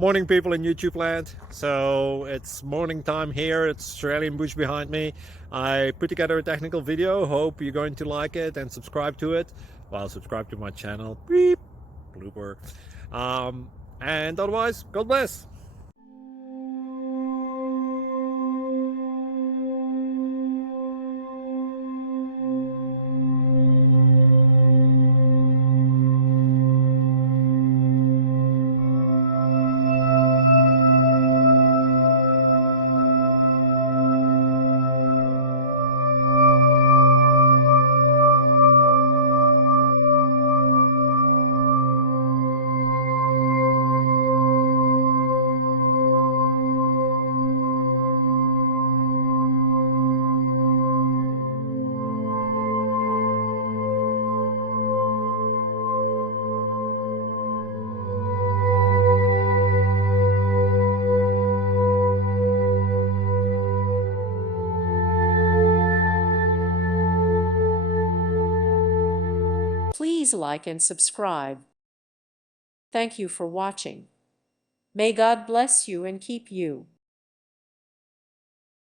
Morning, people in YouTube land. So it's morning time here. It's Australian bush behind me. I put together a technical video. Hope you're going to like it and subscribe to it. Well, subscribe to my channel. Beep. Blooper. And otherwise, God bless. Please like and subscribe. Thank you for watching. May God bless you and keep you.